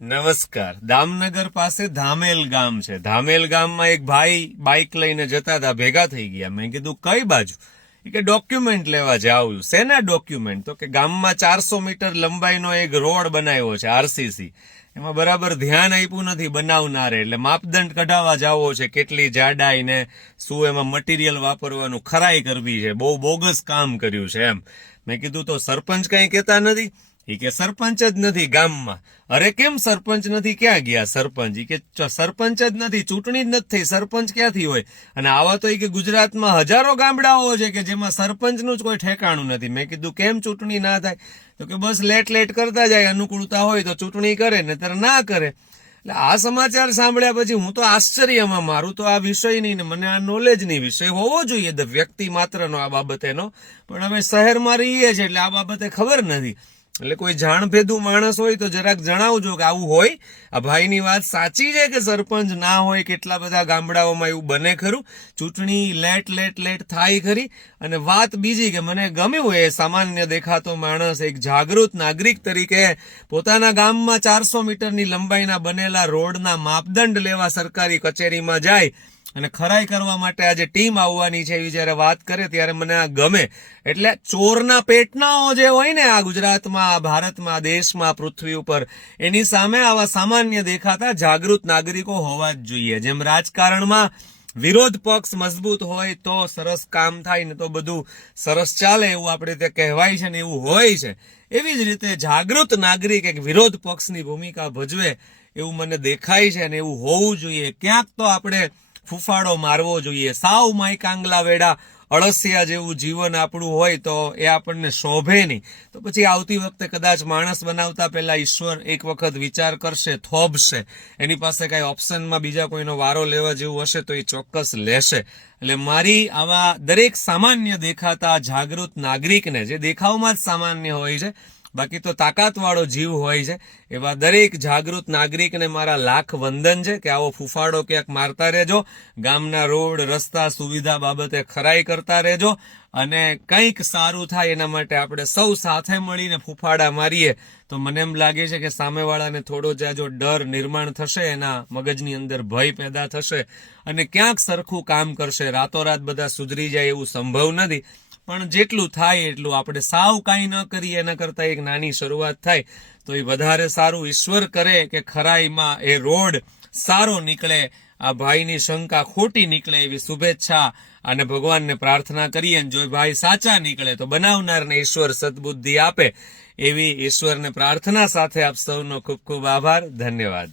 નમસ્કાર. દામનગર પાસે ધામેલ ગામ છે. ધામેલ ગામમાં એક ભાઈ બાઇક લઈને જતા હતા, ભેગા થઈ ગયા. મેં કીધું કઈ બાજુ? કે ડોક્યુમેન્ટ લેવા જાવું. શેના ડોક્યુમેન્ટ? તો કે ગામમાં 400 મીટર લંબાઈનો એક રોડ બનાવ્યો છે, આરસીસી. એમાં બરાબર ધ્યાન આપ્યું નથી બનાવનારે, એટલે માપદંડ કઢાવવા જાવો છે, કેટલી જાડાઈ ને શું એમાં મટીરિયલ વાપરવાનું, ખરાઈ કરવી છે. બહુ બોગસ કામ કર્યું છે એમ. મેં કીધું તો સરપંચ કઈ કહેતા નથી? એ કે સરપંચ જ નથી ગામમાં. અરે કેમ સરપંચ નથી? ક્યાં ગયા સરપંચ? એ કે સરપંચ જ નથી, ચૂંટણી જ નથી થઈ, સરપંચ ક્યાંથી હોય? અને આવા તો એ કે ગુજરાતમાં હજારો ગામડાઓ છે કે જેમાં સરપંચનું જ કોઈ ઠેકાણું નથી. મેં કીધું કેમ ચૂંટણી ના થાય? તો કે બસ લેટ કરતા જાય, અનુકૂળતા હોય તો ચૂંટણી કરે ને ત્યારે ના કરે. એટલે આ સમાચાર સાંભળ્યા પછી હું તો આશ્ચર્યમાં, મારું તો આ વિષય નહીં ને મને આ નોલેજ નહીં. વિષય હોવો જોઈએ વ્યક્તિ માત્રનો આ બાબતેનો, પણ અમે શહેરમાં રહીએ છીએ એટલે આ બાબતે ખબર નથી. એટલે કોઈ જાણભેદું માણસ હોય તો જરાક જણાવજો કે આવું હોય. આ ભાઈની વાત સાચી છે કે સરપંચ ના હોય? કેટલા બધા ગામડાઓમાં એવું બને ખરું. ચૂંટણી લેટ થાય ખરી. અને વાત બીજી કે મને ગમ્યું એ સામાન્ય દેખાતો માણસ એક જાગૃત નાગરિક તરીકે પોતાના ગામમાં 400 મીટરની લંબાઈના બનેલા રોડના માપદંડ લેવા સરકારી કચેરીમાં જાય અને ખરાઈ કરવા માટે આજે ટીમ આવવાની છે એવી જયારે વાત કરે ત્યારે મને આ ગમે. એટલે ચોરના પેટનાઓ જે હોય ને આ ગુજરાતમાં, ભારતમાં, દેશમાં, પૃથ્વી ઉપર, એની સામે આવા સામાન્ય દેખાતા જાગૃત નાગરિકો હોવા જ જોઈએ. જેમ રાજકારણમાં વિરોધ પક્ષ મજબૂત હોય તો સરસ કામ થાય ને તો બધું સરસ ચાલે એવું આપણે તે કહેવાય છે ને એવું હોય છે. એવી જ રીતે જાગૃત નાગરિક એક વિરોધ પક્ષની ભૂમિકા ભજવે એવું મને દેખાય છે અને એવું હોવું જોઈએ. ક્યાંક તો આપણે ફૂફાડો મારવો જોઈએ. સાવ માઈ કાંગલા વેડા અળસિયા જેવું જીવન આપણું હોય તો એ આપણને શોભે નહીં. તો પછી આવતી વખતે કદાચ માણસ બનાવતા પહેલા ઈશ્વર એક વખત વિચાર કરશે, થોભશે. એની પાસે કઈ ઓપ્શનમાં બીજા કોઈનો વારો લેવા જેવું હશે તો એ ચોક્કસ લેશે. એટલે મારી આવા દરેક સામાન્ય દેખાતા જાગૃત નાગરિકને, જે દેખાવમાં જ સામાન્ય હોય છે બાકી તો તાકાતવાળો જીવ હોય છે, એવા દરેક જાગૃત નાગરિકને મારા લાખ વંદન છે કે આવો ફૂફાડો ક્યાંક મારતા રહેજો. ગામના રોડ રસ્તા સુવિધા બાબતે ખરાઈ કરતા રહેજો અને કંઈક સારું થાય એના માટે આપણે સૌ સાથે મળીને ફૂફાડા મારીએ તો મને એમ લાગે છે કે સામેવાળાને થોડો જાજો ડર નિર્માણ થશે, એના મગજની અંદર ભય પેદા થશે અને ક્યાંક સરખું કામ કરશે. રાતોરાત બધા સુધરી જાય એવું સંભવ નથી, પણ જેટલું થાય એટલું આપણે સાવ કાંઈ ન કરીએ એના કરતાં એક નાની શરૂઆત થાય તો એ વધારે સારું. ઈશ્વર કરે કે ખરાઈમાં એ રોડ સારો નીકળે, આ ભાઈની શંકા ખોટી નીકળે એવી શુભેચ્છા અને ભગવાનને પ્રાર્થના કરીએ. જો ભાઈ સાચા નીકળે તો બનાવનારને ઈશ્વર સદબુદ્ધિ આપે એવી ઈશ્વરને પ્રાર્થના સાથે આપ સૌનો ખૂબ ખૂબ આભાર. ધન્યવાદ.